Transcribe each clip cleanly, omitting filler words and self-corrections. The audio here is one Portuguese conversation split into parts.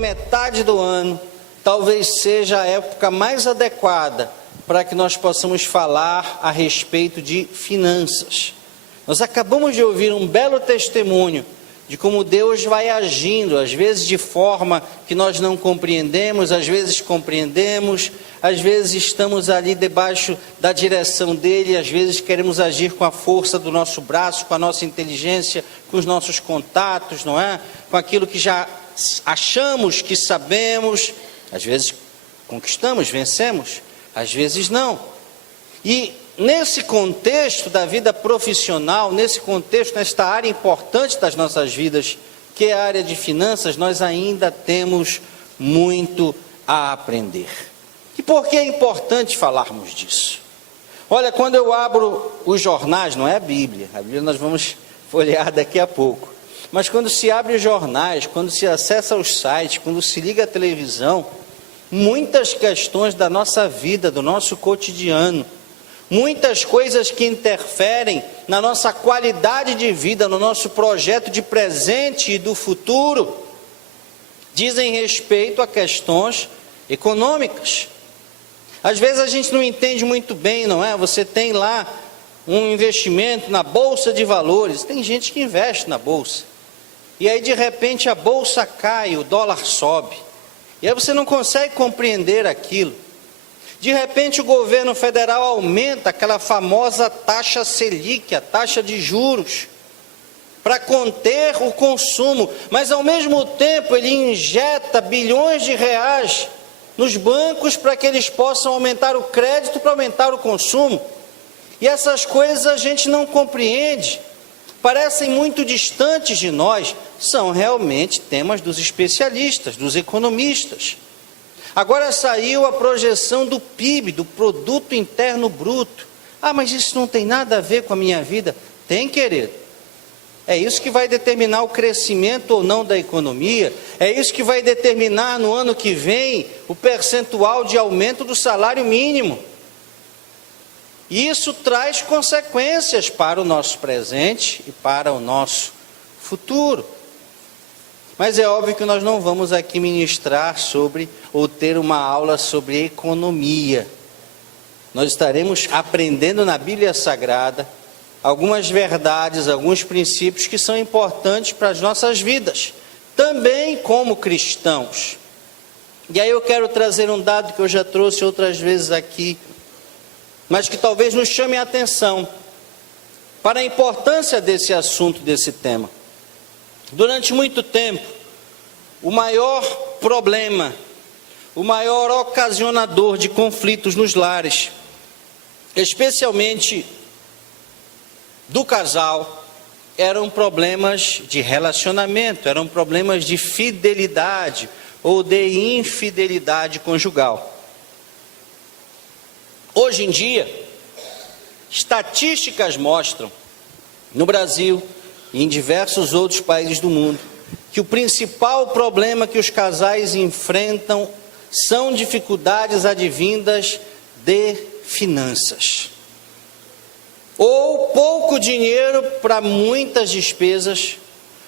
metade do ano talvez seja a época mais adequada para que nós possamos falar a respeito de finanças. Nós acabamos de ouvir um belo testemunho de como Deus vai agindo, às vezes de forma que nós não compreendemos, às vezes compreendemos, às vezes estamos ali debaixo da direção dele, às vezes queremos agir com a força do nosso braço, com a nossa inteligência, com os nossos contatos, não é? Com aquilo que já achamos que sabemos, às vezes conquistamos, vencemos, às vezes não. E nesse contexto da vida profissional, nesse contexto, nesta área importante das nossas vidas, que é a área de finanças, nós ainda temos muito a aprender. E por que é importante falarmos disso? Olha, quando eu abro os jornais, não é a Bíblia nós vamos folhear daqui a pouco, mas quando se abre os jornais, quando se acessa os sites, quando se liga a televisão, muitas questões da nossa vida, do nosso cotidiano, muitas coisas que interferem na nossa qualidade de vida, no nosso projeto de presente e do futuro, dizem respeito a questões econômicas. Às vezes a gente não entende muito bem, não é? Você tem lá um investimento na bolsa de valores, tem gente que investe na bolsa, e aí de repente a bolsa cai, o dólar sobe, e aí você não consegue compreender aquilo. De repente o governo federal aumenta aquela famosa taxa Selic, a taxa de juros, para conter o consumo, mas ao mesmo tempo ele injeta bilhões de reais nos bancos para que eles possam aumentar o crédito, para aumentar o consumo. E essas coisas a gente não compreende, parecem muito distantes de nós, são realmente temas dos especialistas, dos economistas. Agora saiu a projeção do PIB, do Produto Interno Bruto. Ah, mas isso não tem nada a ver com a minha vida. Tem, querido. É isso que vai determinar o crescimento ou não da economia. É isso que vai determinar no ano que vem o percentual de aumento do salário mínimo. E isso traz consequências para o nosso presente e para o nosso futuro. Mas é óbvio que nós não vamos aqui ministrar sobre, ou ter uma aula sobre economia. Nós estaremos aprendendo na Bíblia Sagrada algumas verdades, alguns princípios que são importantes para as nossas vidas, também como cristãos. E aí eu quero trazer um dado que eu já trouxe outras vezes aqui, mas que talvez nos chame a atenção para a importância desse assunto, desse tema. Durante muito tempo, o maior problema, o maior ocasionador de conflitos nos lares, especialmente do casal, eram problemas de relacionamento, eram problemas de fidelidade ou de infidelidade conjugal. Hoje em dia, estatísticas mostram, no Brasil e em diversos outros países do mundo, que o principal problema que os casais enfrentam são dificuldades advindas de finanças. Ou pouco dinheiro para muitas despesas,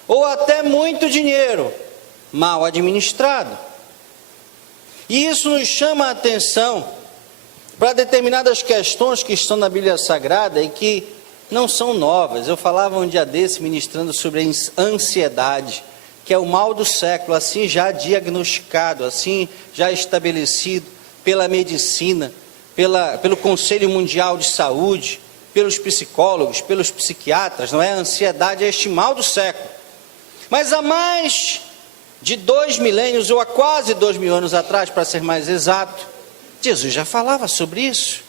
ou até muito dinheiro mal administrado. E isso nos chama a atenção para determinadas questões que estão na Bíblia Sagrada e que não são novas. Eu falava um dia desse ministrando sobre a ansiedade, que é o mal do século, assim já diagnosticado, assim já estabelecido pela medicina, pelo Conselho Mundial de Saúde, pelos psicólogos, pelos psiquiatras, não é? A ansiedade é este mal do século. Mas há mais de 2 milênios, ou há quase 2.000 anos atrás, para ser mais exato, Jesus já falava sobre isso.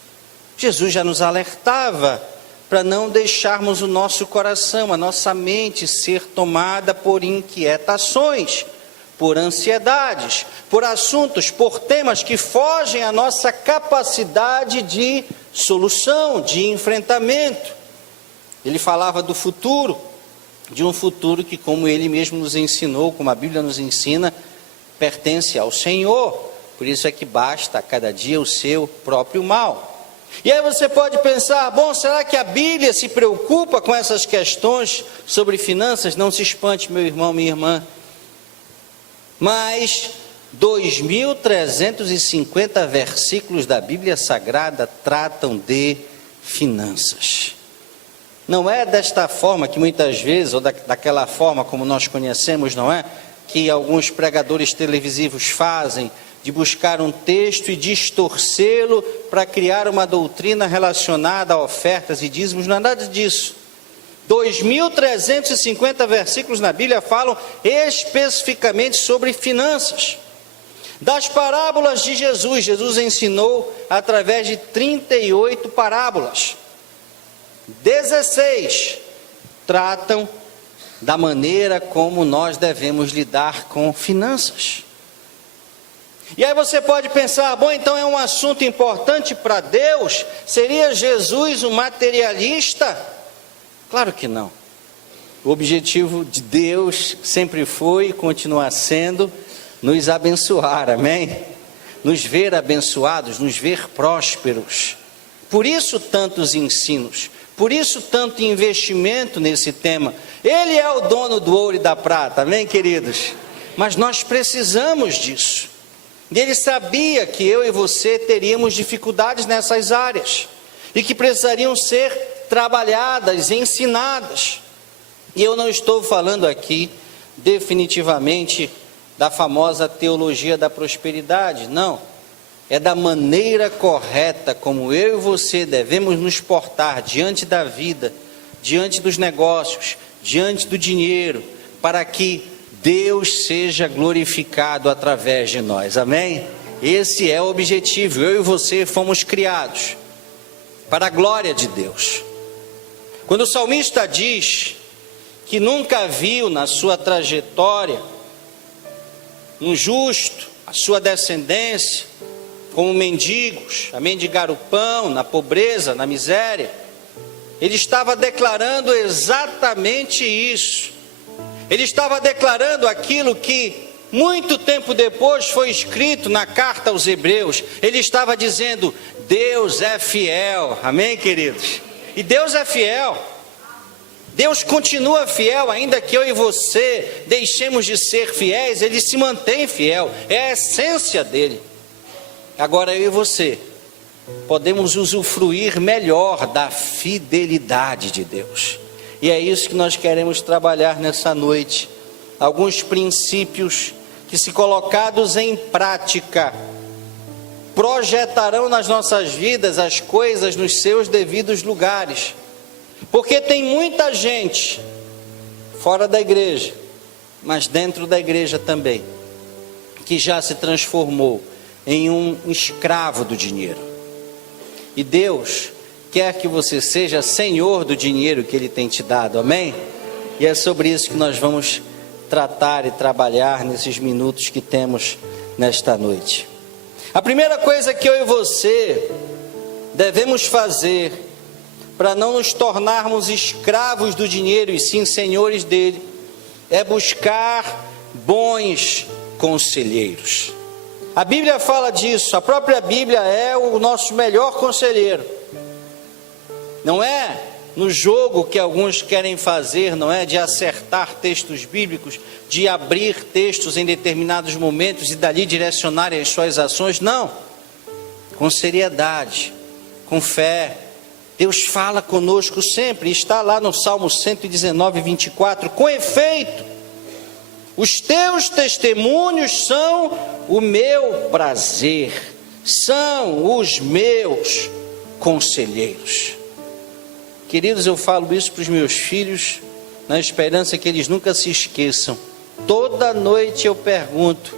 Jesus já nos alertava para não deixarmos o nosso coração, a nossa mente ser tomada por inquietações, por ansiedades, por assuntos, por temas que fogem à nossa capacidade de solução, de enfrentamento. Ele falava do futuro, de um futuro que, como ele mesmo nos ensinou, como a Bíblia nos ensina, pertence ao Senhor. Por isso é que basta a cada dia o seu próprio mal. E aí você pode pensar, bom, será que a Bíblia se preocupa com essas questões sobre finanças? Não se espante, meu irmão, minha irmã. Mas 2.350 versículos da Bíblia Sagrada tratam de finanças. Não é desta forma que muitas vezes, ou daquela forma como nós conhecemos, não é? Que alguns pregadores televisivos fazem, de buscar um texto e distorcê-lo para criar uma doutrina relacionada a ofertas e dízimos. Não é nada disso. 2.350 versículos na Bíblia falam especificamente sobre finanças. Das parábolas de Jesus, Jesus ensinou através de 38 parábolas. 16 tratam da maneira como nós devemos lidar com finanças. E aí você pode pensar, bom, então é um assunto importante para Deus? Seria Jesus um materialista? Claro que não. O objetivo de Deus sempre foi e continua sendo nos abençoar, amém? Nos ver abençoados, nos ver prósperos. Por isso tantos ensinos, por isso tanto investimento nesse tema. Ele é o dono do ouro e da prata, amém, queridos? Mas nós precisamos disso. E ele sabia que eu e você teríamos dificuldades nessas áreas e que precisariam ser trabalhadas, ensinadas. E eu não estou falando aqui definitivamente da famosa teologia da prosperidade, não. É da maneira correta como eu e você devemos nos portar diante da vida, diante dos negócios, diante do dinheiro, para que Deus seja glorificado através de nós, amém? Esse é o objetivo. Eu e você fomos criados para a glória de Deus. Quando o salmista diz que nunca viu na sua trajetória um justo, a sua descendência, como mendigos, a mendigar o pão, na pobreza, na miséria, ele estava declarando exatamente isso. Ele estava declarando aquilo que muito tempo depois foi escrito na carta aos Hebreus. Ele estava dizendo, Deus é fiel, amém, queridos? E Deus é fiel. Deus continua fiel, ainda que eu e você deixemos de ser fiéis, Ele se mantém fiel, é a essência dele. Agora eu e você podemos usufruir melhor da fidelidade de Deus. E é isso que nós queremos trabalhar nessa noite. Alguns princípios que, se colocados em prática, projetarão nas nossas vidas as coisas nos seus devidos lugares. Porque tem muita gente fora da igreja, mas dentro da igreja também, que já se transformou em um escravo do dinheiro. E Deus quer que você seja senhor do dinheiro que Ele tem te dado, amém? E é sobre isso que nós vamos tratar e trabalhar nesses minutos que temos nesta noite. A primeira coisa que eu e você devemos fazer para não nos tornarmos escravos do dinheiro e sim senhores dele, é buscar bons conselheiros. A Bíblia fala disso, a própria Bíblia é o nosso melhor conselheiro. Não é no jogo que alguns querem fazer, não é de acertar textos bíblicos, de abrir textos em determinados momentos e dali direcionarem as suas ações, não. Com seriedade, com fé. Deus fala conosco sempre, está lá no Salmo 119, 24, com efeito, os teus testemunhos são o meu prazer, são os meus conselheiros. Queridos, eu falo isso para os meus filhos, na esperança que eles nunca se esqueçam. Toda noite eu pergunto,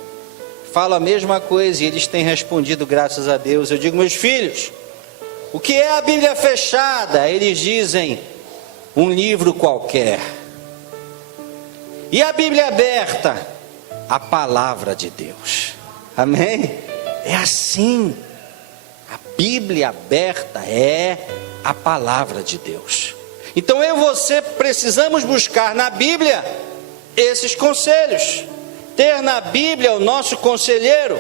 falo a mesma coisa e eles têm respondido, graças a Deus. Eu digo, meus filhos, o que é a Bíblia fechada? Eles dizem, um livro qualquer. E a Bíblia aberta? A palavra de Deus. Amém? É assim. A Bíblia aberta é a palavra de Deus. Então eu e você precisamos buscar na Bíblia esses conselhos. Ter na Bíblia o nosso conselheiro.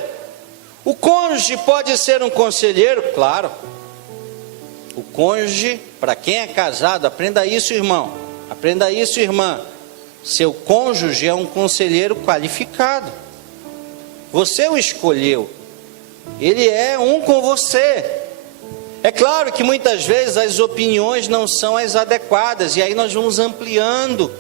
O cônjuge pode ser um conselheiro, claro. O cônjuge, para quem é casado, aprenda isso, irmão. Aprenda isso, irmã. Seu cônjuge é um conselheiro qualificado. Você o escolheu. Ele é um com você. É claro que muitas vezes as opiniões não são as adequadas, e aí nós vamos ampliando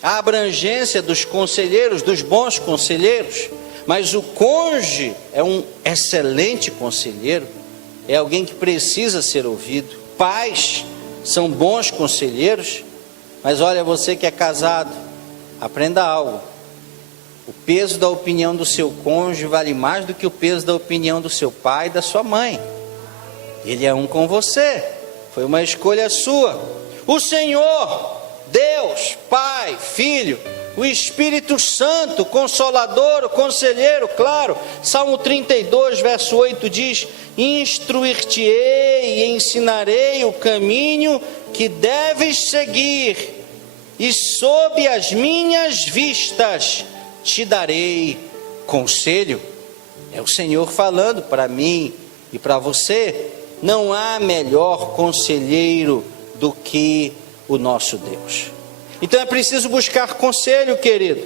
a abrangência dos conselheiros, dos bons conselheiros. Mas o cônjuge é um excelente conselheiro, é alguém que precisa ser ouvido. Pais são bons conselheiros, mas olha, você que é casado, aprenda algo. O peso da opinião do seu cônjuge vale mais do que o peso da opinião do seu pai e da sua mãe. Ele é um com você, foi uma escolha sua. O Senhor, Deus, Pai, Filho, o Espírito Santo, Consolador, o Conselheiro, claro. Salmo 32, verso 8 diz: instruir-te-ei e ensinarei o caminho que deves seguir, e sob as minhas vistas te darei conselho. É o Senhor falando para mim e para você. Não há melhor conselheiro do que o nosso Deus. Então é preciso buscar conselho, querido.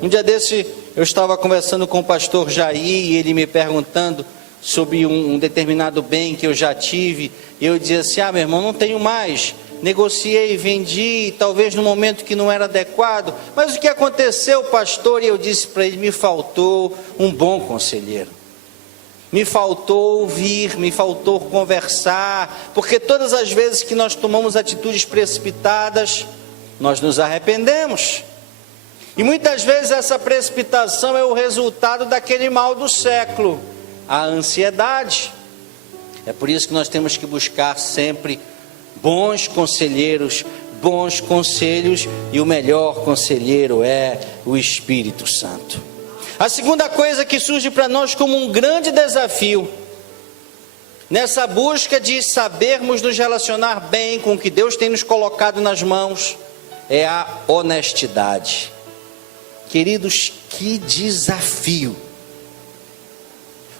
Um dia desse eu estava conversando com o pastor Jair, e ele me perguntando sobre um determinado bem que eu já tive. E eu dizia assim: meu irmão, não tenho mais. Negociei, vendi, talvez no momento que não era adequado. Mas o que aconteceu, pastor? E eu disse para ele: me faltou um bom conselheiro. Me faltou ouvir, me faltou conversar. Porque todas as vezes que nós tomamos atitudes precipitadas, nós nos arrependemos. E muitas vezes essa precipitação é o resultado daquele mal do século, a ansiedade. É por isso que nós temos que buscar sempre bons conselheiros, bons conselhos, e o melhor conselheiro é o Espírito Santo. A segunda coisa que surge para nós como um grande desafio, nessa busca de sabermos nos relacionar bem com o que Deus tem nos colocado nas mãos, é a honestidade. Queridos, que desafio!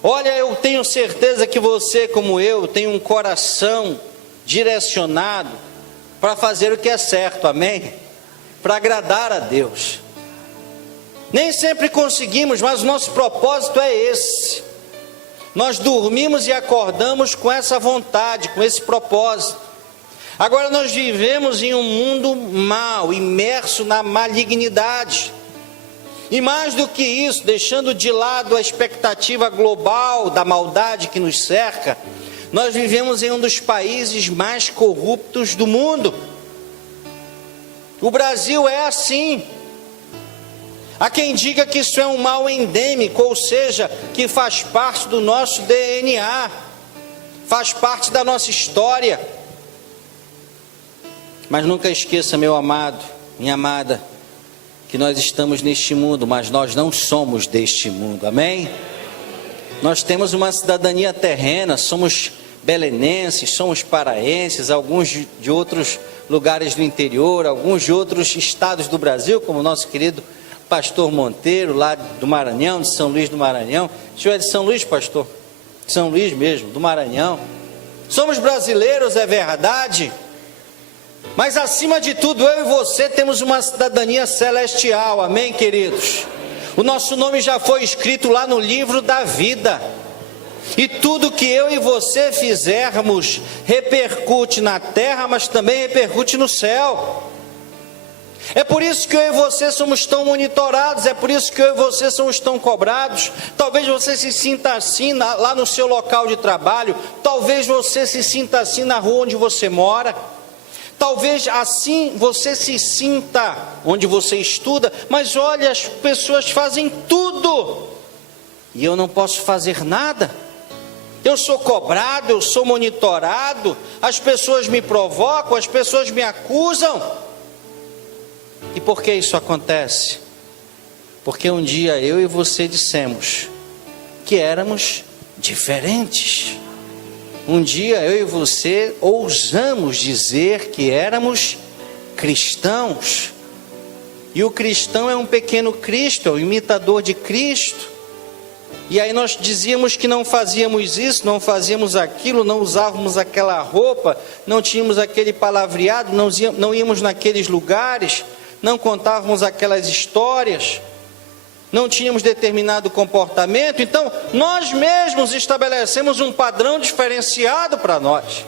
Olha, eu tenho certeza que você, como eu, tem um coração direcionado para fazer o que é certo, amém? Para agradar a Deus. Nem sempre conseguimos, mas o nosso propósito é esse. Nós dormimos e acordamos com essa vontade, com esse propósito. Agora nós vivemos em um mundo mau, imerso na malignidade. E mais do que isso, deixando de lado a expectativa global da maldade que nos cerca, nós vivemos em um dos países mais corruptos do mundo. O Brasil é assim. Há quem diga que isso é um mal endêmico, ou seja, que faz parte do nosso DNA, faz parte da nossa história. Mas nunca esqueça, meu amado, minha amada, que nós estamos neste mundo, mas nós não somos deste mundo, amém? Nós temos uma cidadania terrena, somos belenenses, somos paraenses, alguns de outros lugares do interior, alguns de outros estados do Brasil, como o nosso querido pastor Monteiro, lá do Maranhão, de São Luís do Maranhão. O senhor é de São Luís, pastor? São Luís mesmo, do Maranhão. Somos brasileiros, é verdade, mas acima de tudo, eu e você temos uma cidadania celestial, amém, queridos? O nosso nome já foi escrito lá no livro da vida, e tudo que eu e você fizermos repercute na terra, mas também repercute no céu. É por isso que eu e você somos tão monitorados, é por isso que eu e você somos tão cobrados. Talvez você se sinta assim lá no seu local de trabalho, talvez você se sinta assim na rua onde você mora, talvez assim você se sinta onde você estuda, mas olha, as pessoas fazem tudo e eu não posso fazer nada. Eu sou cobrado, eu sou monitorado, as pessoas me provocam, as pessoas me acusam. E por que isso acontece? Porque um dia eu e você dissemos que éramos diferentes. Um dia eu e você ousamos dizer que éramos cristãos. E o cristão é um pequeno Cristo, é o imitador de Cristo. E aí nós dizíamos que não fazíamos isso, não fazíamos aquilo, não usávamos aquela roupa, não tínhamos aquele palavreado, não íamos naqueles lugares, não contávamos aquelas histórias, não tínhamos determinado comportamento, então nós mesmos estabelecemos um padrão diferenciado para nós.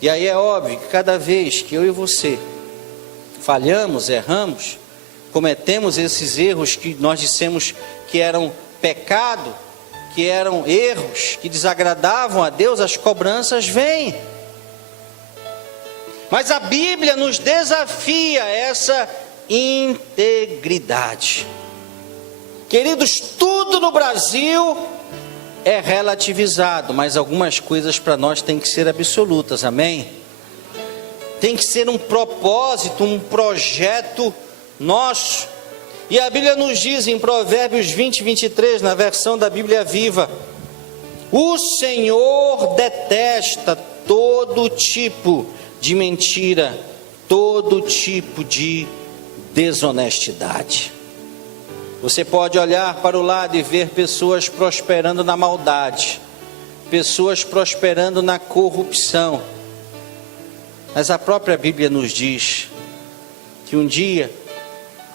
E aí é óbvio que cada vez que eu e você falhamos, erramos, cometemos esses erros que nós dissemos que eram pecado, que eram erros que desagradavam a Deus, as cobranças vêm. Mas a Bíblia nos desafia a essa integridade. Queridos, tudo no Brasil é relativizado, mas algumas coisas para nós têm que ser absolutas, amém? Tem que ser um propósito, um projeto nosso. E a Bíblia nos diz em Provérbios 20, 23, na versão da Bíblia Viva: o Senhor detesta todo tipo de mentira, todo tipo de desonestidade. Você pode olhar para o lado e ver pessoas prosperando na maldade, pessoas prosperando na corrupção, mas a própria Bíblia nos diz que um dia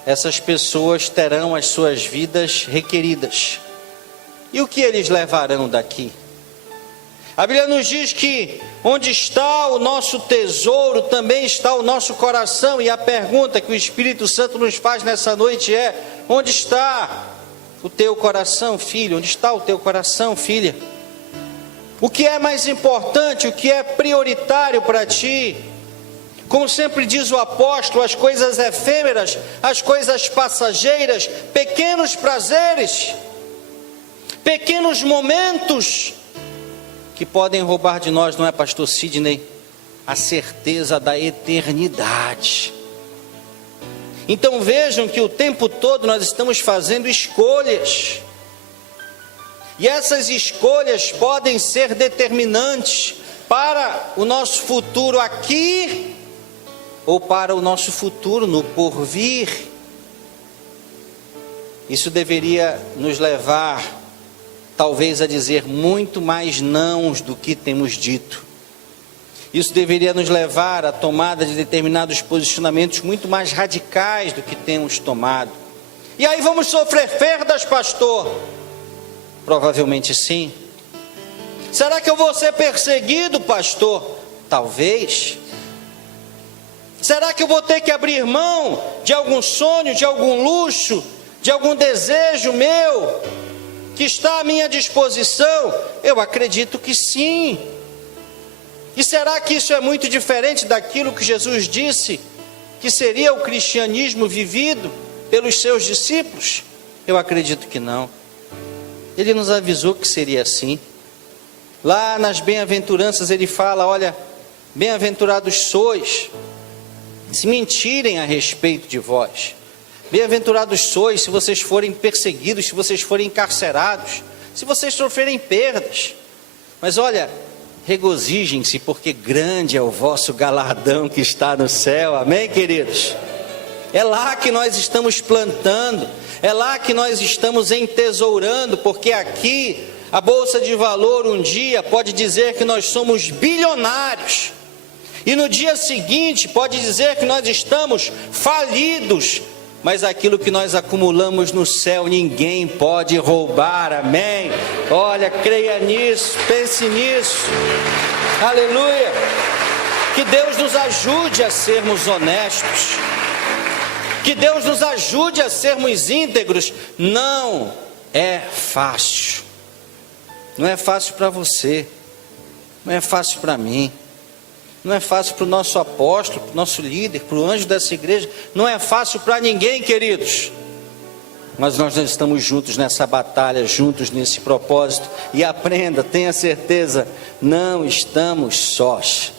essas pessoas terão as suas vidas requeridas. E o que eles levarão daqui? A Bíblia nos diz que onde está o nosso tesouro, também está o nosso coração. E a pergunta que o Espírito Santo nos faz nessa noite é: onde está o teu coração, filho? Onde está o teu coração, filha? O que é mais importante, o que é prioritário para ti? Como sempre diz o apóstolo, as coisas efêmeras, as coisas passageiras, pequenos prazeres, pequenos momentos que podem roubar de nós, não é, pastor Sidney? A certeza da eternidade. Então vejam que o tempo todo nós estamos fazendo escolhas. E essas escolhas podem ser determinantes para o nosso futuro aqui ou para o nosso futuro no porvir. Isso deveria nos levar, talvez, a dizer muito mais nãos do que temos dito. Isso deveria nos levar à tomada de determinados posicionamentos muito mais radicais do que temos tomado. E aí vamos sofrer perdas, pastor? Provavelmente sim. Será que eu vou ser perseguido, pastor? Talvez. Será que eu vou ter que abrir mão de algum sonho, de algum luxo, de algum desejo meu que está à minha disposição? Eu acredito que sim. E será que isso é muito diferente daquilo que Jesus disse que seria o cristianismo vivido pelos seus discípulos? Eu acredito que não. Ele nos avisou que seria assim. Lá nas bem-aventuranças ele fala: olha, bem-aventurados sois se mentirem a respeito de vós. Bem-aventurados sois se vocês forem perseguidos, se vocês forem encarcerados, se vocês sofrerem perdas. Mas olha, regozijem-se, porque grande é o vosso galardão que está no céu. Amém, queridos? É lá que nós estamos plantando, é lá que nós estamos entesourando, porque aqui a Bolsa de Valor um dia pode dizer que nós somos bilionários, e no dia seguinte pode dizer que nós estamos falidos, mas aquilo que nós acumulamos no céu ninguém pode roubar, amém? Olha, creia nisso, pense nisso, aleluia. Que Deus nos ajude a sermos honestos, que Deus nos ajude a sermos íntegros. Não é fácil, não é fácil para você, não é fácil para mim, não é fácil para o nosso apóstolo, para o nosso líder, para o anjo dessa igreja, não é fácil para ninguém, queridos. Mas nós estamos juntos nessa batalha, juntos nesse propósito. E aprenda, tenha certeza, não estamos sós.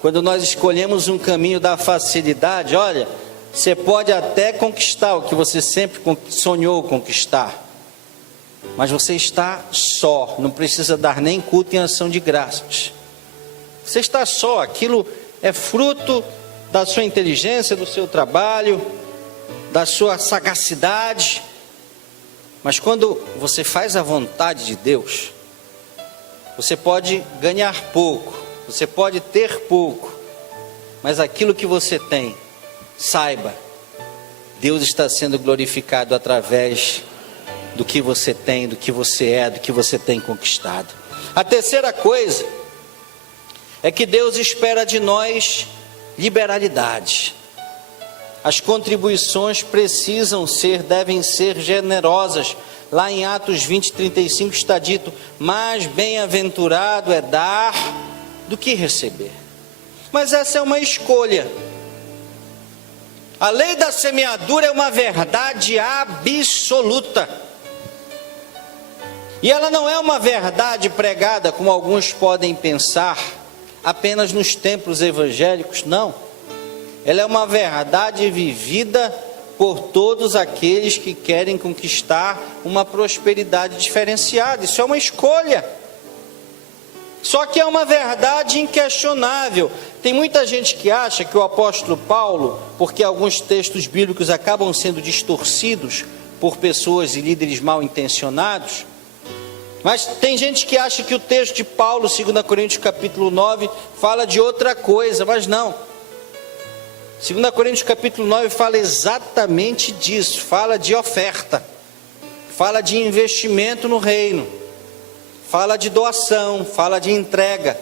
Quando nós escolhemos um caminho da facilidade, olha, você pode até conquistar o que você sempre sonhou conquistar, mas você está só, não precisa dar nem culto em ação de graças. Você está só, aquilo é fruto da sua inteligência, do seu trabalho, da sua sagacidade. Mas quando você faz a vontade de Deus, você pode ganhar pouco, você pode ter pouco, mas aquilo que você tem, saiba Deus está sendo glorificado através do que você tem, do que você é, do que você tem conquistado. A terceira coisa é que Deus espera de nós liberalidade. As contribuições devem ser generosas. Lá em Atos 20, 35 está dito: mais bem-aventurado é dar do que receber. Mas essa é uma escolha. A lei da semeadura é uma verdade absoluta. E ela não é uma verdade pregada, como alguns podem pensar, apenas nos templos evangélicos, não. Ela é uma verdade vivida por todos aqueles que querem conquistar uma prosperidade diferenciada. Isso é uma escolha. Só que é uma verdade inquestionável. Tem muita gente que acha que o apóstolo Paulo, porque alguns textos bíblicos acabam sendo distorcidos por pessoas e líderes mal intencionados, mas tem gente que acha que o texto de Paulo, 2 Coríntios capítulo 9, fala de outra coisa, mas não. 2 Coríntios capítulo 9 fala exatamente disso, fala de oferta, fala de investimento no reino, fala de doação, fala de entrega.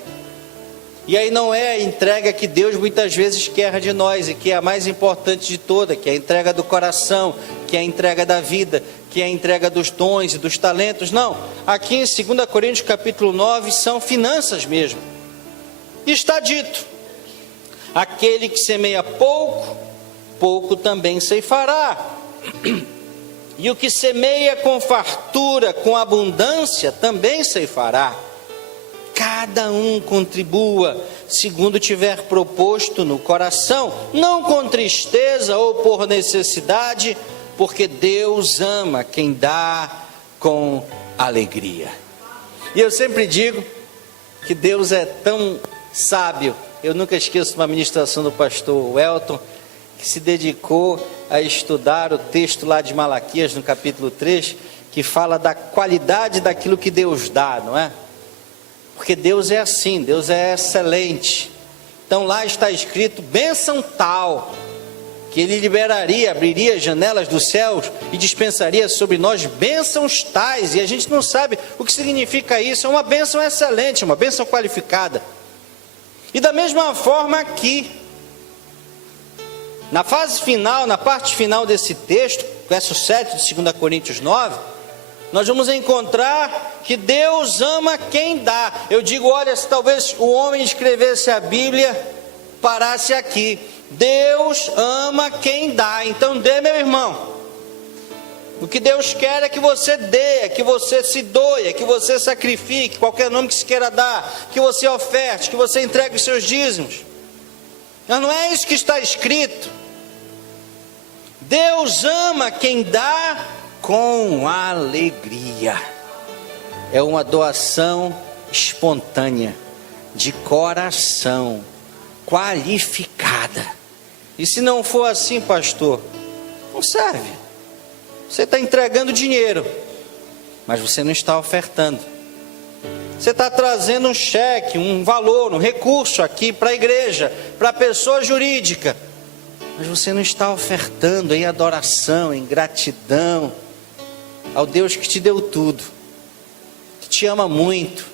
E aí não é a entrega que Deus muitas vezes quer de nós, e que é a mais importante de toda, que é a entrega do coração, que é a entrega da vida, que é a entrega dos dons e dos talentos. Não, aqui em 2 Coríntios capítulo 9 são finanças mesmo. E está dito: aquele que semeia pouco, pouco também ceifará. E o que semeia com fartura, com abundância, também ceifará. Cada um contribua segundo tiver proposto no coração, não com tristeza ou por necessidade, porque Deus ama quem dá com alegria. E eu sempre digo que Deus é tão sábio. Eu nunca esqueço uma ministração do pastor Welton, que se dedicou a estudar o texto lá de Malaquias, no capítulo 3, que fala da qualidade daquilo que Deus dá, não é? Porque Deus é assim, Deus é excelente. Então lá está escrito: bênção tal, que Ele liberaria, abriria as janelas dos céus e dispensaria sobre nós bênçãos tais. E a gente não sabe o que significa isso. É uma bênção excelente, uma bênção qualificada. E da mesma forma aqui, na fase final, na parte final desse texto, verso 7 de 2 Coríntios 9, nós vamos encontrar que Deus ama quem dá. Eu digo, olha, se talvez o homem escrevesse a Bíblia, parasse aqui: Deus ama quem dá. Então dê, meu irmão. O que Deus quer é que você dê, é que você se doe, é que você sacrifique, qualquer nome que se queira dar, que você oferte, que você entregue os seus dízimos. Mas não é isso que está escrito. Deus ama quem dá com alegria. É uma doação espontânea, de coração, qualificada. E se não for assim, pastor, não serve. Você está entregando dinheiro, mas você não está ofertando. Você está trazendo um cheque, um valor, um recurso aqui para a igreja, para a pessoa jurídica, mas você não está ofertando em adoração, em gratidão ao Deus que te deu tudo, que te ama muito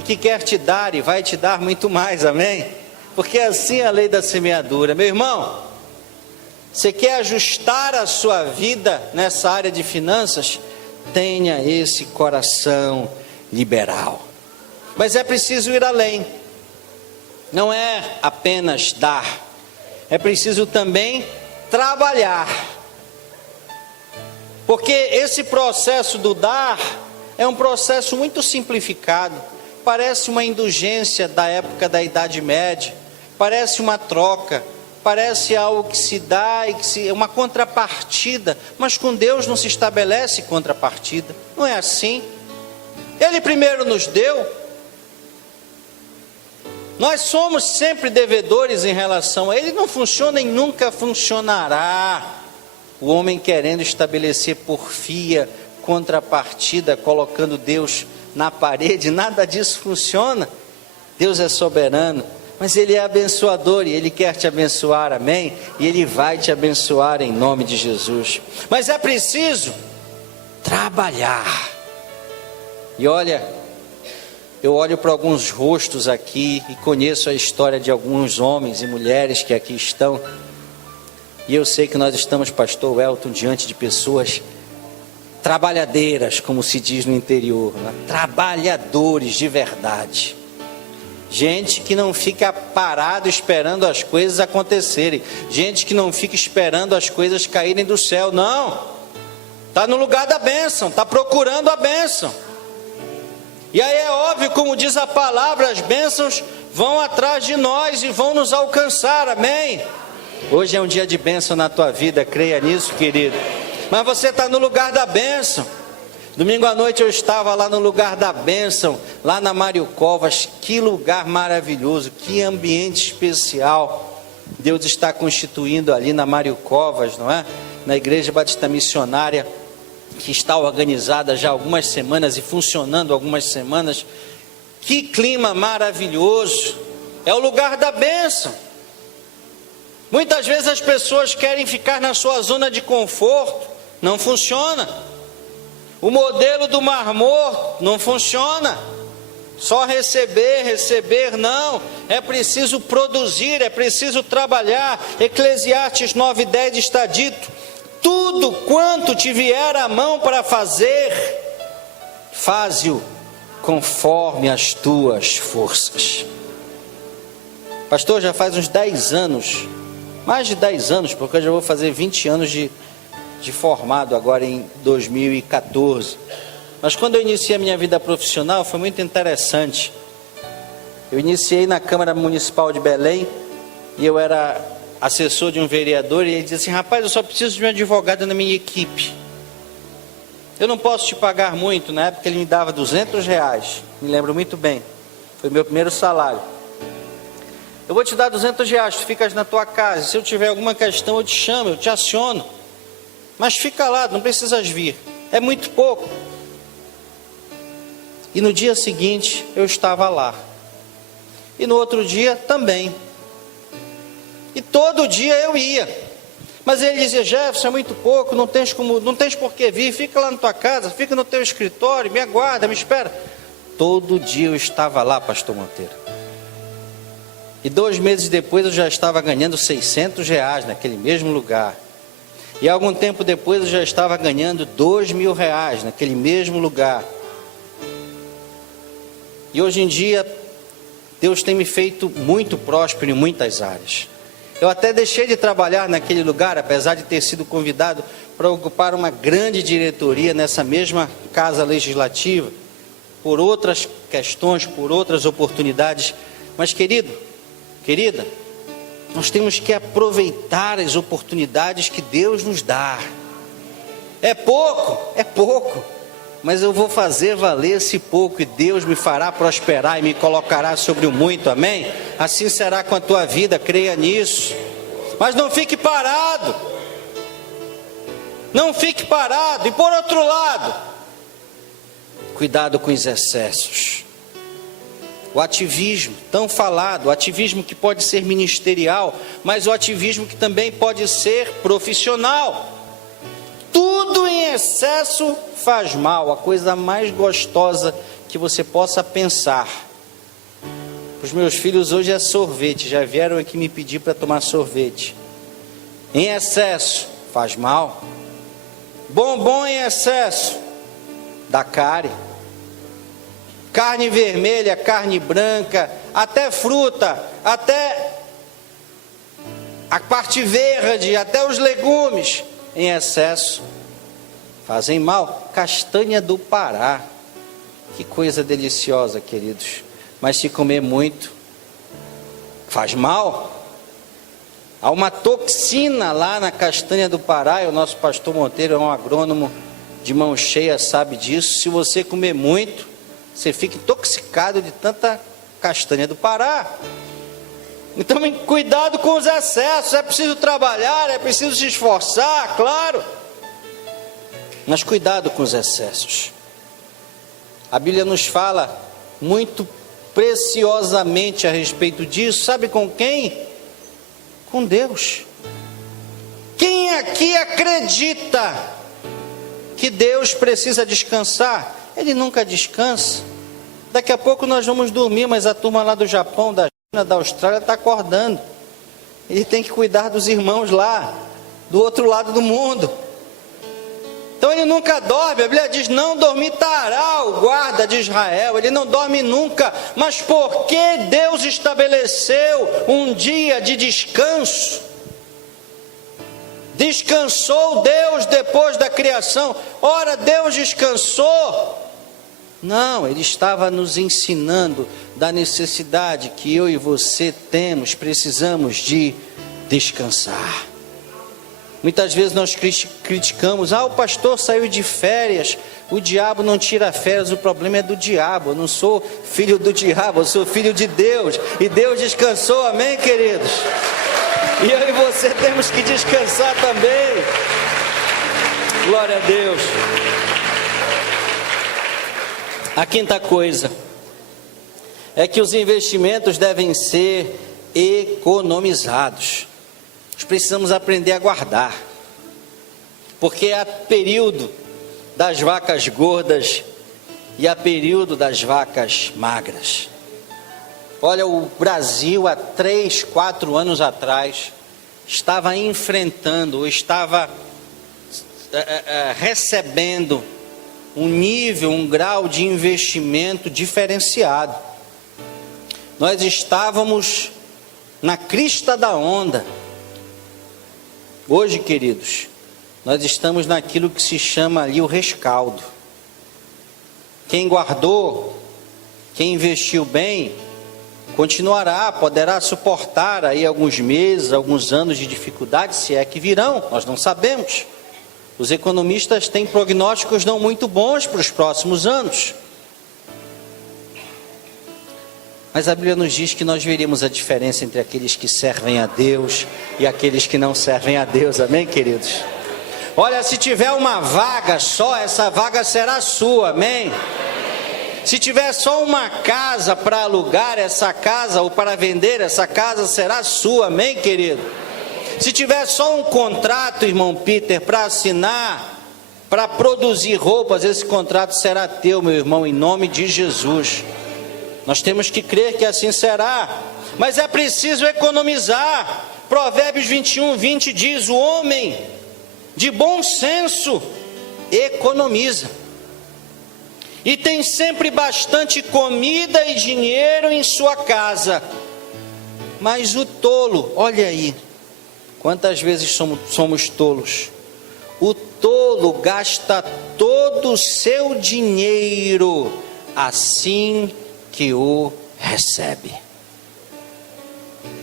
e que quer te dar e vai te dar muito mais, amém? Porque assim é a lei da semeadura. Meu irmão, você quer ajustar a sua vida nessa área de finanças? Tenha esse coração liberal. Mas é preciso ir além. Não é apenas dar, é preciso também trabalhar. Porque esse processo do dar é um processo muito simplificado. Parece uma indulgência da época da Idade Média, parece uma troca, parece algo que se dá e uma contrapartida, mas com Deus não se estabelece contrapartida. Não é assim. Ele primeiro nos deu. Nós somos sempre devedores em relação a Ele. Não funciona e nunca funcionará o homem querendo estabelecer porfia, contrapartida, colocando Deus na parede. Nada disso funciona. Deus é soberano. Mas Ele é abençoador e Ele quer te abençoar, amém? E Ele vai te abençoar em nome de Jesus. Mas é preciso trabalhar. E olha, eu olho para alguns rostos aqui e conheço a história de alguns homens e mulheres que aqui estão. E eu sei que nós estamos, pastor Elton, diante de pessoas trabalhadeiras, como se diz no interior, né? Trabalhadores de verdade. Gente que não fica parado esperando as coisas acontecerem. Gente que não fica esperando as coisas caírem do céu. Não. Está no lugar da bênção. Está procurando a bênção. E aí é óbvio, como diz a palavra, as bênçãos vão atrás de nós e vão nos alcançar. Amém? Hoje é um dia de bênção na tua vida. Creia nisso, querido. Mas você está no lugar da bênção. Domingo à noite eu estava lá no lugar da bênção, lá na Mário Covas. Que lugar maravilhoso, que ambiente especial Deus está constituindo ali na Mário Covas, não é? Na Igreja Batista Missionária, que está organizada já há algumas semanas e funcionando algumas semanas. Que clima maravilhoso, é o lugar da bênção. Muitas vezes as pessoas querem ficar na sua zona de conforto, não funciona. O modelo do Mar Morto não funciona. Só receber, não. É preciso produzir, é preciso trabalhar. Eclesiastes 9:10 está dito: tudo quanto te vier à mão para fazer, faze-o conforme as tuas forças. Pastor, já faz uns 10 anos, mais de 10 anos, porque eu já vou fazer 20 anos de formado agora em 2014. Mas quando eu iniciei a minha vida profissional foi muito interessante. Eu iniciei na Câmara Municipal de Belém e eu era assessor de um vereador e ele disse assim: rapaz, eu só preciso de um advogado na minha equipe. Eu não posso te pagar muito. Na época ele me dava R$200, me lembro muito bem, foi meu primeiro salário. Eu vou te dar R$200, tu ficas na tua casa, se eu tiver alguma questão eu te chamo, eu te aciono. Mas fica lá, não precisas vir, é muito pouco. E no dia seguinte eu estava lá. E no outro dia também. E todo dia eu ia. Mas ele dizia: Jefferson, é muito pouco, não tens por que vir, fica lá na tua casa, fica no teu escritório, me aguarda, me espera. Todo dia eu estava lá, pastor Monteiro. E 2 meses depois eu já estava ganhando R$600 naquele mesmo lugar. E algum tempo depois eu já estava ganhando R$2.000 naquele mesmo lugar. E hoje em dia, Deus tem me feito muito próspero em muitas áreas. Eu até deixei de trabalhar naquele lugar, apesar de ter sido convidado para ocupar uma grande diretoria nessa mesma casa legislativa, por outras questões, por outras oportunidades. Mas querido, querida, nós temos que aproveitar as oportunidades que Deus nos dá. É pouco, mas eu vou fazer valer esse pouco e Deus me fará prosperar e me colocará sobre o muito, amém? Assim será com a tua vida, creia nisso. Mas não fique parado. Não fique parado. E por outro lado, cuidado com os excessos. O ativismo, tão falado, o ativismo que pode ser ministerial, mas o ativismo que também pode ser profissional. Tudo em excesso faz mal. A coisa mais gostosa que você possa pensar. Os meus filhos hoje é sorvete, já vieram aqui me pedir para tomar sorvete. Em excesso faz mal. Bombom em excesso dá cárie. Carne vermelha, carne branca, até fruta, até a parte verde, até os legumes em excesso fazem mal. Castanha do Pará, que coisa deliciosa, queridos. Mas se comer muito faz mal. Há uma toxina lá na castanha do Pará, e o nosso pastor Monteiro é um agrônomo de mão cheia, sabe disso. Se você comer muito, você fica intoxicado de tanta castanha do Pará. Então, cuidado com os excessos. É preciso trabalhar, é preciso se esforçar, claro, mas cuidado com os excessos. A Bíblia nos fala muito preciosamente a respeito disso. Sabe com quem? Com Deus. Quem aqui acredita que Deus precisa descansar? Ele nunca descansa. Daqui a pouco nós vamos dormir, mas a turma lá do Japão, da China, da Austrália está acordando. Ele tem que cuidar dos irmãos lá, do outro lado do mundo. Então ele nunca dorme. A Bíblia diz: não dormitará o guarda de Israel. Ele não dorme nunca. Mas por que Deus estabeleceu um dia de descanso? Descansou Deus depois da criação? Ora, Deus descansou? Não, Ele estava nos ensinando da necessidade que eu e você precisamos de descansar. Muitas vezes nós criticamos: o pastor saiu de férias, o diabo não tira férias, o problema é do diabo. Eu não sou filho do diabo, eu sou filho de Deus, e Deus descansou, amém, queridos? E eu e você temos que descansar também. Glória a Deus. A quinta coisa é que os investimentos devem ser economizados. Nós precisamos aprender a guardar, porque há período das vacas gordas e há período das vacas magras. Olha, o Brasil há 3, 4 anos atrás estava enfrentando, ou estava recebendo um nível, um grau de investimento diferenciado. Nós estávamos na crista da onda. Hoje, queridos, nós estamos naquilo que se chama ali o rescaldo. Quem guardou, quem investiu bem, continuará, poderá suportar aí alguns meses, alguns anos de dificuldade, se é que virão, nós não sabemos. Os economistas têm prognósticos não muito bons para os próximos anos. Mas a Bíblia nos diz que nós veremos a diferença entre aqueles que servem a Deus e aqueles que não servem a Deus, amém, queridos? Olha, se tiver uma vaga só, essa vaga será sua, amém? Se tiver só uma casa para alugar, essa casa, ou para vender, essa casa será sua, amém, querido? Se tiver só um contrato, irmão Peter, para assinar, para produzir roupas, esse contrato será teu, meu irmão, em nome de Jesus. Nós temos que crer que assim será, mas é preciso economizar. Provérbios 21:20 diz: o homem de bom senso economiza, e tem sempre bastante comida e dinheiro em sua casa. Mas o tolo, olha aí, quantas vezes somos tolos? O tolo gasta todo o seu dinheiro assim que o recebe.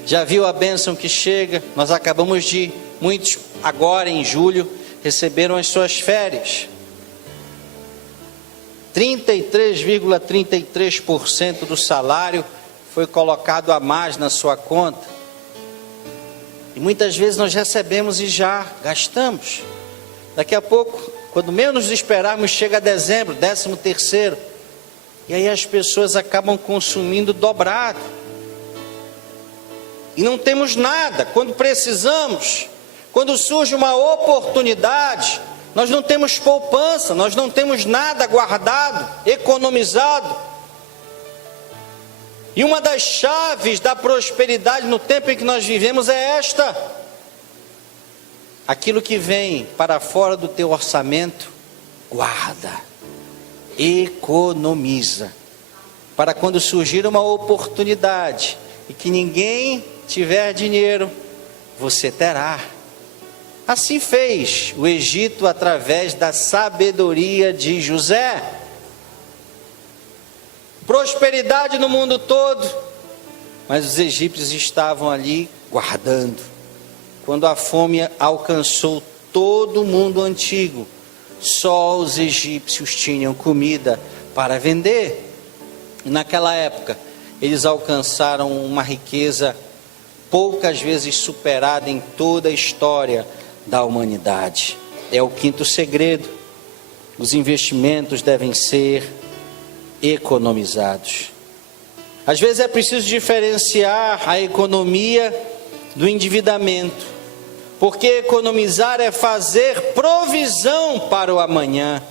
Já viu a bênção que chega? Nós acabamos de, muitos agora em julho, receberam as suas férias. 33,33% do salário foi colocado a mais na sua conta. E muitas vezes nós recebemos e já gastamos. Daqui a pouco, quando menos esperarmos, chega dezembro, 13º. E aí as pessoas acabam consumindo dobrado. E não temos nada. Quando precisamos, quando surge uma oportunidade, nós não temos poupança, nós não temos nada guardado, economizado. E uma das chaves da prosperidade no tempo em que nós vivemos é esta: aquilo que vem para fora do teu orçamento, guarda, economiza, para quando surgir uma oportunidade e que ninguém tiver dinheiro, você terá. Assim fez o Egito através da sabedoria de José. Prosperidade no mundo todo, mas os egípcios estavam ali guardando. Quando a fome alcançou todo o mundo antigo, só os egípcios tinham comida para vender. E naquela época, eles alcançaram uma riqueza poucas vezes superada em toda a história da humanidade. É o quinto segredo: os investimentos devem ser economizados. Às vezes é preciso diferenciar a economia do endividamento, porque economizar é fazer provisão para o amanhã,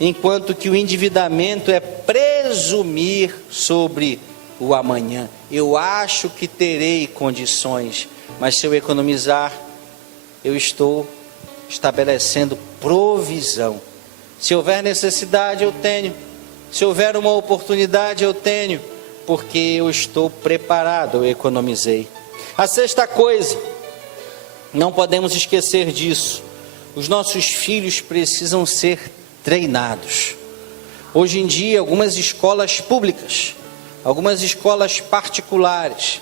enquanto que o endividamento é presumir sobre o amanhã. Eu acho que terei condições, mas se eu economizar, eu estou estabelecendo provisão. Se houver necessidade, eu tenho. Se houver uma oportunidade, eu tenho, porque eu estou preparado, eu economizei. A sexta coisa, não podemos esquecer disso: os nossos filhos precisam ser treinados. Hoje em dia, algumas escolas públicas, algumas escolas particulares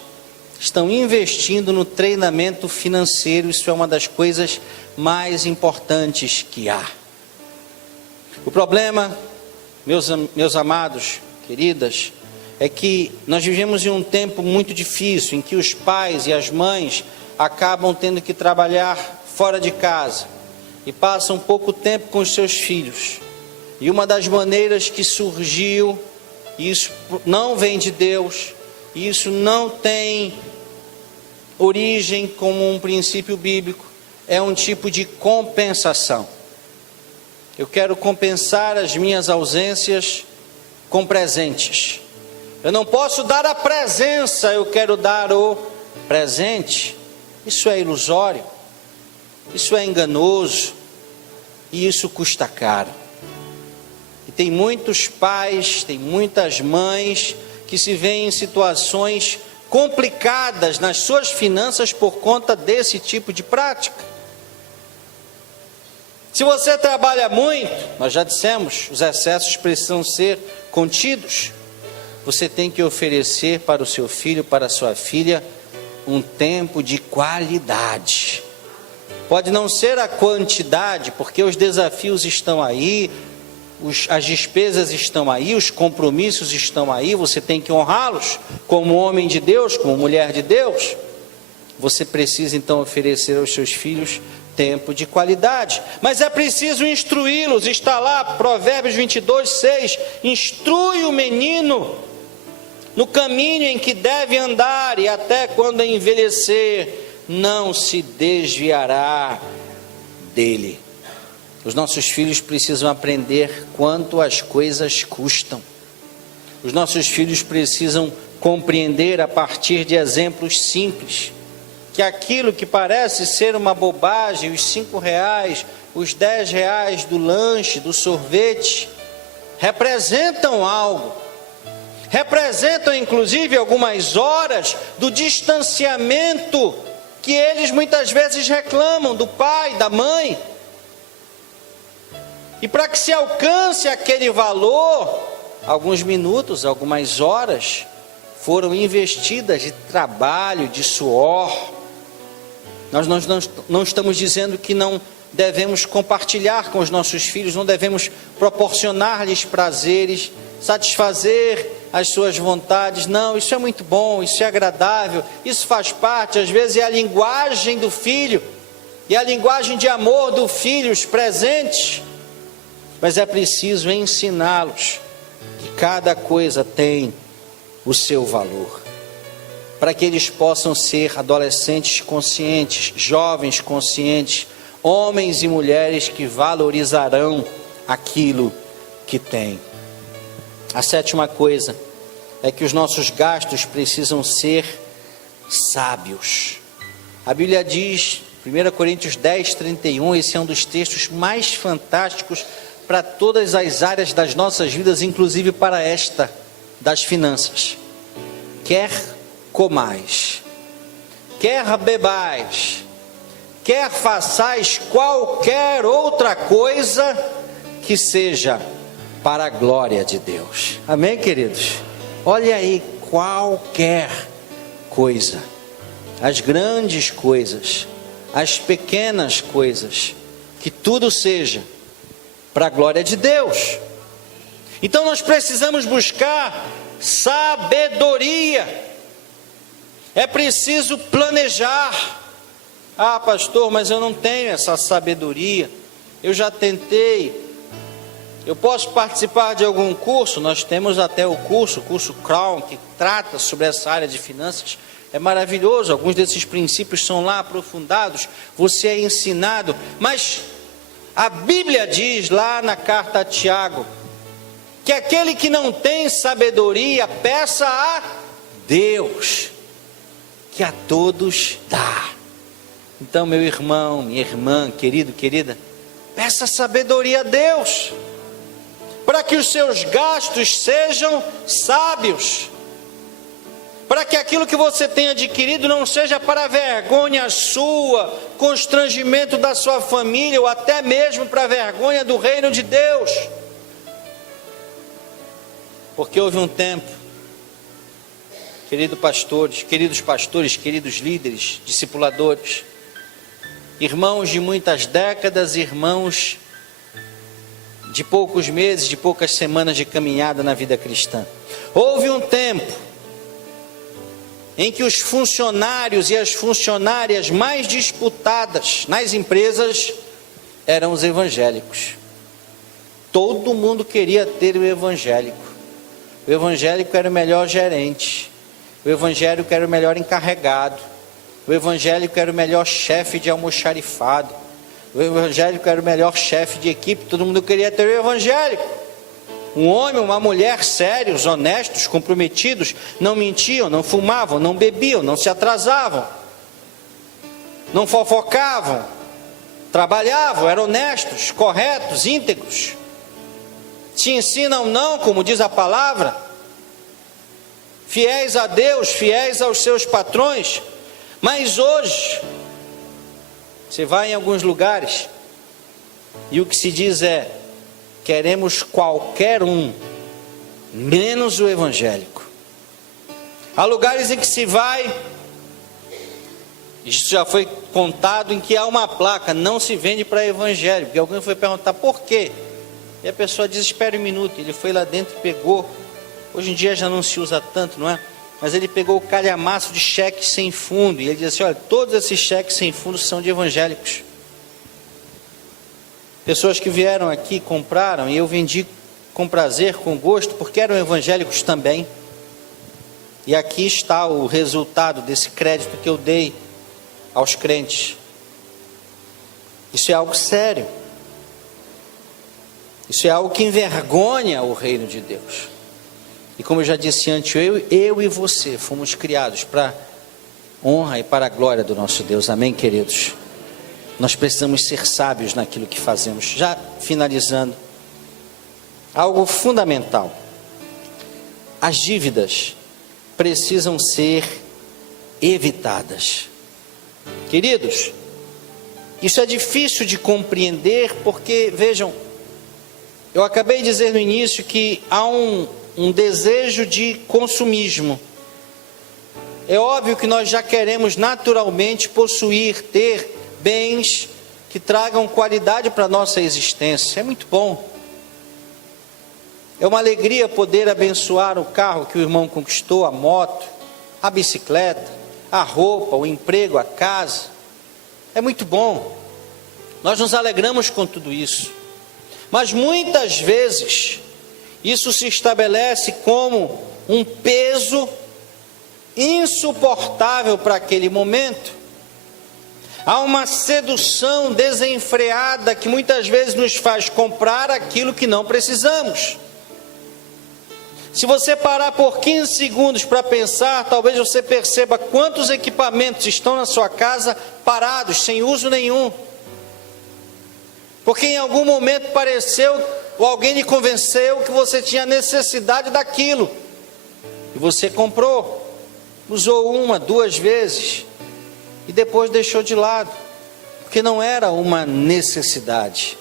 estão investindo no treinamento financeiro. Isso é uma das coisas mais importantes que há. O problema, meus amados, queridas, é que nós vivemos em um tempo muito difícil, em que os pais e as mães acabam tendo que trabalhar fora de casa e passam pouco tempo com os seus filhos. E uma das maneiras que surgiu, isso não vem de Deus, isso não tem origem como um princípio bíblico, é um tipo de compensação. Eu quero compensar as minhas ausências com presentes. Eu não posso dar a presença, eu quero dar o presente. Isso é ilusório, isso é enganoso e isso custa caro. E tem muitos pais, tem muitas mães que se veem em situações complicadas nas suas finanças por conta desse tipo de prática. Se você trabalha muito, nós já dissemos, os excessos precisam ser contidos. Você tem que oferecer para o seu filho, para a sua filha, um tempo de qualidade. Pode não ser a quantidade, porque os desafios estão aí, as despesas estão aí, os compromissos estão aí, você tem que honrá-los como homem de Deus, como mulher de Deus. Você precisa então oferecer aos seus filhos tempo de qualidade, mas é preciso instruí-los. Está lá, Provérbios 22:6, instrui o menino no caminho em que deve andar, e até quando envelhecer, não se desviará dele. Os nossos filhos precisam aprender quanto as coisas custam. Os nossos filhos precisam compreender a partir de exemplos simples, que aquilo que parece ser uma bobagem, os R$5, os R$10 do lanche, do sorvete, representam algo. Representam inclusive algumas horas do distanciamento que eles muitas vezes reclamam do pai, da mãe. E para que se alcance aquele valor, alguns minutos, algumas horas foram investidas de trabalho, de suor. Nós não estamos dizendo que não devemos compartilhar com os nossos filhos, não devemos proporcionar-lhes prazeres, satisfazer as suas vontades. Não, isso é muito bom, isso é agradável, isso faz parte, às vezes é a linguagem do filho, e a linguagem de amor do filho, os presentes. Mas é preciso ensiná-los que cada coisa tem o seu valor, para que eles possam ser adolescentes conscientes, jovens conscientes, homens e mulheres que valorizarão aquilo que têm. A sétima coisa é que os nossos gastos precisam ser sábios. A Bíblia diz, 1 Coríntios 10:31, esse é um dos textos mais fantásticos para todas as áreas das nossas vidas, inclusive para esta, das finanças. Quer comais, quer bebais, quer façais qualquer outra coisa que seja para a glória de Deus. Amém, queridos? Olha aí, qualquer coisa, as grandes coisas, as pequenas coisas, que tudo seja para a glória de Deus. Então nós precisamos buscar sabedoria. É preciso planejar. Ah, pastor, mas eu não tenho essa sabedoria. Eu já tentei Eu posso participar de algum curso, nós temos até o curso Crown, que trata sobre essa área de finanças. É maravilhoso, alguns desses princípios são lá aprofundados, você é ensinado, mas a Bíblia diz lá na carta a Tiago, que aquele que não tem sabedoria, peça a Deus, que a todos dá. Então, meu irmão, minha irmã, querido, querida, peça sabedoria a Deus, para que os seus gastos sejam sábios, para que aquilo que você tem adquirido não seja para vergonha sua, constrangimento da sua família, ou até mesmo para vergonha do reino de Deus. Porque houve um tempo, queridos pastores, queridos líderes, discipuladores, irmãos de muitas décadas, irmãos de poucos meses, de poucas semanas de caminhada na vida cristã. Houve um tempo em que os funcionários e as funcionárias mais disputadas nas empresas eram os evangélicos. Todo mundo queria ter o evangélico. O evangélico era o melhor gerente, o evangélico era o melhor encarregado, o evangélico era o melhor chefe de almoxarifado, o evangélico era o melhor chefe de equipe. Todo mundo queria ter o evangélico. Um homem, uma mulher sérios, honestos, comprometidos, não mentiam, não fumavam, não bebiam, não se atrasavam, não fofocavam, trabalhavam, eram honestos, corretos, íntegros. Te ensinam não, como diz a palavra, fiéis a Deus, fiéis aos seus patrões. Mas hoje, você vai em alguns lugares e o que se diz é: queremos qualquer um, menos o evangélico. Há lugares em que se vai, isso já foi contado, em que há uma placa: não se vende para evangélico. E alguém foi perguntar por quê? E a pessoa diz: espere um minuto. Ele foi lá dentro e pegou, hoje em dia já não se usa tanto, não é? Mas ele pegou o calhamaço de cheques sem fundo, e ele diz assim: olha, todos esses cheques sem fundo são de evangélicos. Pessoas que vieram aqui, compraram, e eu vendi com prazer, com gosto, porque eram evangélicos também. E aqui está o resultado desse crédito que eu dei aos crentes. Isso é algo sério. Isso é algo que envergonha o reino de Deus. E como eu já disse antes, eu e você fomos criados para honra e para a glória do nosso Deus. Amém, queridos? Nós precisamos ser sábios naquilo que fazemos. Já finalizando, algo fundamental: as dívidas precisam ser evitadas. Queridos, isso é difícil de compreender, porque, vejam, eu acabei de dizer no início que há um desejo de consumismo. É óbvio que nós já queremos naturalmente possuir, ter bens que tragam qualidade para a nossa existência. É muito bom. É uma alegria poder abençoar o carro que o irmão conquistou, a moto, a bicicleta, a roupa, o emprego, a casa. É muito bom. Nós nos alegramos com tudo isso. Mas muitas vezes isso se estabelece como um peso insuportável para aquele momento. Há uma sedução desenfreada que muitas vezes nos faz comprar aquilo que não precisamos. Se você parar por 15 segundos para pensar, talvez você perceba quantos equipamentos estão na sua casa parados, sem uso nenhum. Porque em algum momento pareceu, ou alguém lhe convenceu que você tinha necessidade daquilo. E você comprou, usou 1, 2 vezes, e depois deixou de lado, porque não era uma necessidade.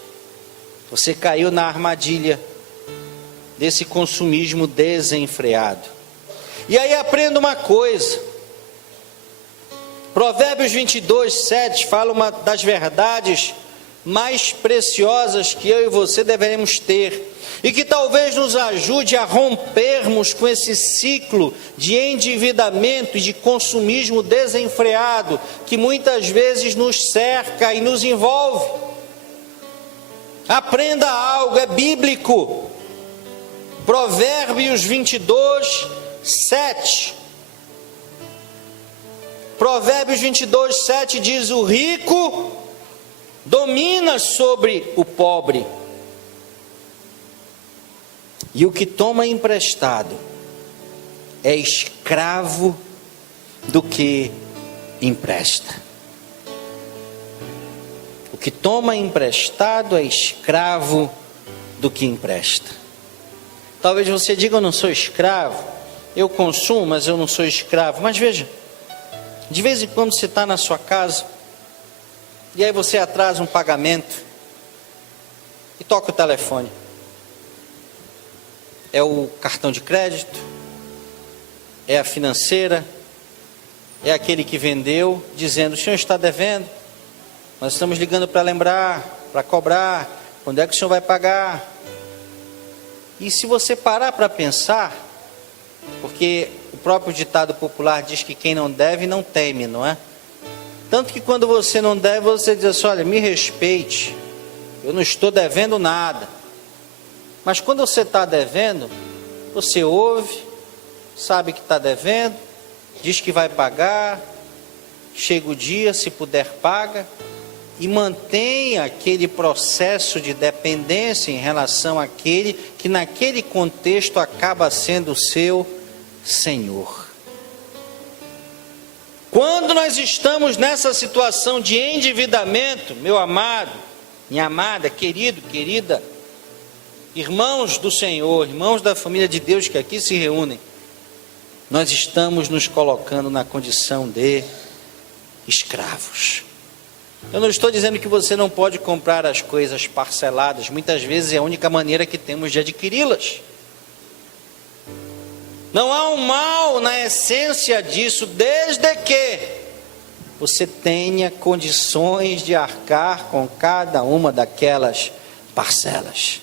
Você caiu na armadilha desse consumismo desenfreado. E aí aprenda uma coisa: Provérbios 22, 7 fala uma das verdades mais preciosas que eu e você deveremos ter, e que talvez nos ajude a rompermos com esse ciclo de endividamento e de consumismo desenfreado que muitas vezes nos cerca e nos envolve. Aprenda algo, é bíblico. Provérbios 22, 7. Provérbios 22, 7 diz: o rico domina sobre o pobre, e o que toma emprestado é escravo do que empresta. O que toma emprestado é escravo do que empresta. Talvez você diga: eu não sou escravo, eu consumo, mas eu não sou escravo. Mas veja, de vez em quando você está na sua casa, e aí você atrasa um pagamento, e toca o telefone. É o cartão de crédito, é a financeira, é aquele que vendeu, dizendo: o senhor está devendo, nós estamos ligando para lembrar, para cobrar, quando é que o senhor vai pagar? E se você parar para pensar, porque o próprio ditado popular diz que quem não deve não teme, não é? Tanto que quando você não deve, você diz assim: olha, me respeite, eu não estou devendo nada. Mas quando você está devendo, você ouve, sabe que está devendo, diz que vai pagar, chega o dia, se puder paga, e mantém aquele processo de dependência em relação àquele que naquele contexto acaba sendo o seu Senhor. Quando nós estamos nessa situação de endividamento, meu amado, minha amada, querido, querida, irmãos do Senhor, irmãos da família de Deus que aqui se reúnem, nós estamos nos colocando na condição de escravos. Eu não estou dizendo que você não pode comprar as coisas parceladas, muitas vezes é a única maneira que temos de adquiri-las. Não há um mal na essência disso, desde que você tenha condições de arcar com cada uma daquelas parcelas.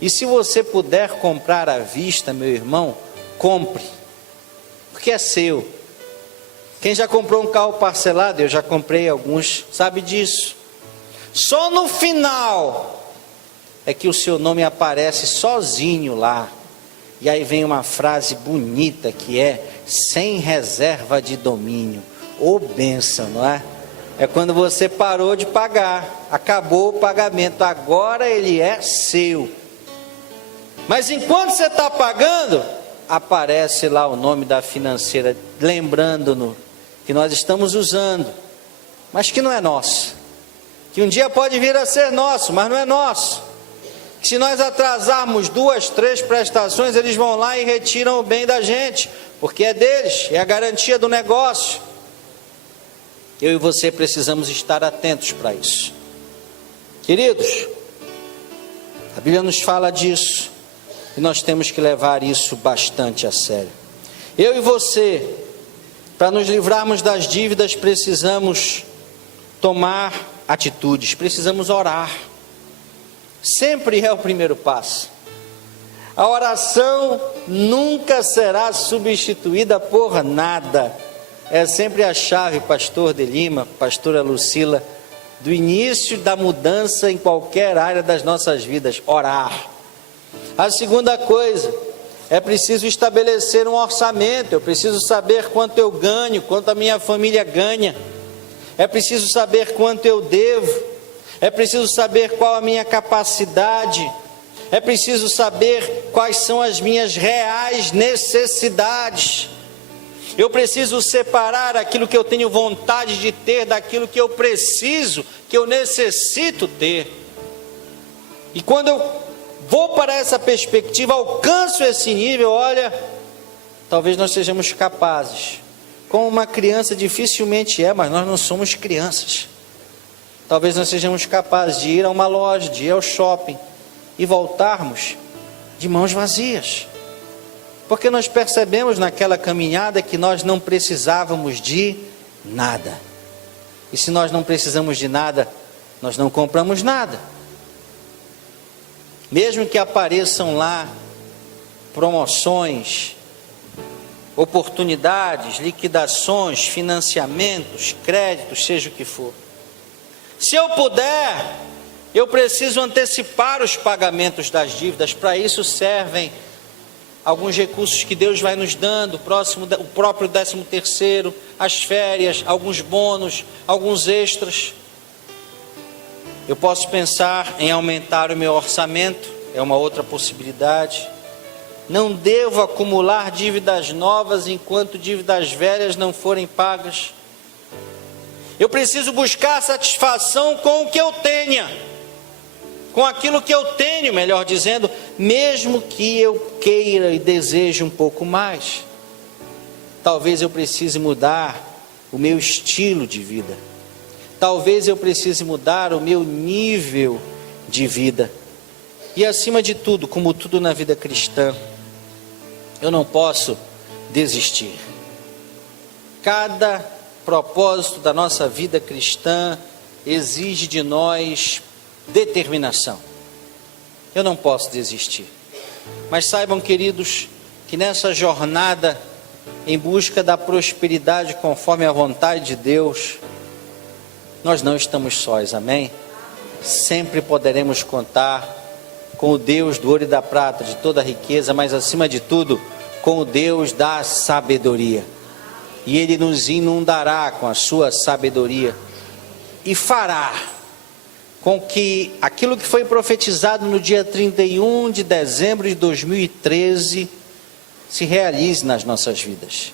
E se você puder comprar à vista, meu irmão, compre, porque é seu. Quem já comprou um carro parcelado, eu já comprei alguns, sabe disso. Só no final é que o seu nome aparece sozinho lá. E aí vem uma frase bonita que é: sem reserva de domínio. Ô bênção, não é? É quando você parou de pagar, acabou o pagamento, agora ele é seu. Mas enquanto você está pagando, aparece lá o nome da financeira, lembrando-nos que nós estamos usando, mas que não é nosso. Que um dia pode vir a ser nosso, mas não é nosso. Que se nós atrasarmos 2, 3 prestações, eles vão lá e retiram o bem da gente, porque é deles, é a garantia do negócio. Eu e você precisamos estar atentos para isso. Queridos, a Bíblia nos fala disso. E nós temos que levar isso bastante a sério. Eu e você, para nos livrarmos das dívidas, precisamos tomar atitudes, precisamos orar. Sempre é o primeiro passo. A oração nunca será substituída por nada. É sempre a chave, pastor de Lima, pastora Lucila, do início da mudança em qualquer área das nossas vidas: orar. A segunda coisa, é preciso estabelecer um orçamento. Eu preciso saber quanto eu ganho, quanto a minha família ganha. É preciso saber quanto eu devo. É preciso saber qual a minha capacidade. É preciso saber quais são as minhas reais necessidades. Eu preciso separar aquilo que eu tenho vontade de ter daquilo que eu preciso, que eu necessito ter. E quando eu vou para essa perspectiva, alcanço esse nível, olha, talvez nós sejamos capazes. Como uma criança dificilmente é, mas nós não somos crianças. Talvez nós sejamos capazes de ir a uma loja, de ir ao shopping e voltarmos de mãos vazias. Porque nós percebemos naquela caminhada que nós não precisávamos de nada. E se nós não precisamos de nada, nós não compramos nada. Mesmo que apareçam lá promoções, oportunidades, liquidações, financiamentos, créditos, seja o que for. Se eu puder Eu preciso antecipar os pagamentos das dívidas. Para isso servem alguns recursos que Deus vai nos dando, o próprio 13º, as férias, alguns bônus, alguns extras. Eu posso pensar em aumentar o meu orçamento, é uma outra possibilidade. Não devo acumular dívidas novas enquanto dívidas velhas não forem pagas. Eu preciso buscar satisfação com o que eu tenha. Com aquilo que eu tenho, melhor dizendo, mesmo que eu queira e deseje um pouco mais. Talvez eu precise mudar o meu estilo de vida. Talvez eu precise mudar o meu nível de vida. E acima de tudo, como tudo na vida cristã, eu não posso desistir. Cada propósito da nossa vida cristã exige de nós determinação. Eu não posso desistir. Mas saibam, queridos, que nessa jornada em busca da prosperidade conforme a vontade de Deus, nós não estamos sós, amém? Sempre poderemos contar com o Deus do ouro e da prata, de toda a riqueza, mas acima de tudo, com o Deus da sabedoria. E Ele nos inundará com a sua sabedoria e fará com que aquilo que foi profetizado no dia 31 de dezembro de 2013 se realize nas nossas vidas.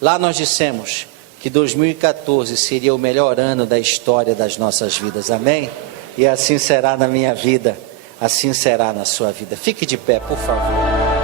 Lá nós dissemos que 2014 seria o melhor ano da história das nossas vidas, amém? E assim será na minha vida, assim será na sua vida. Fique de pé, por favor.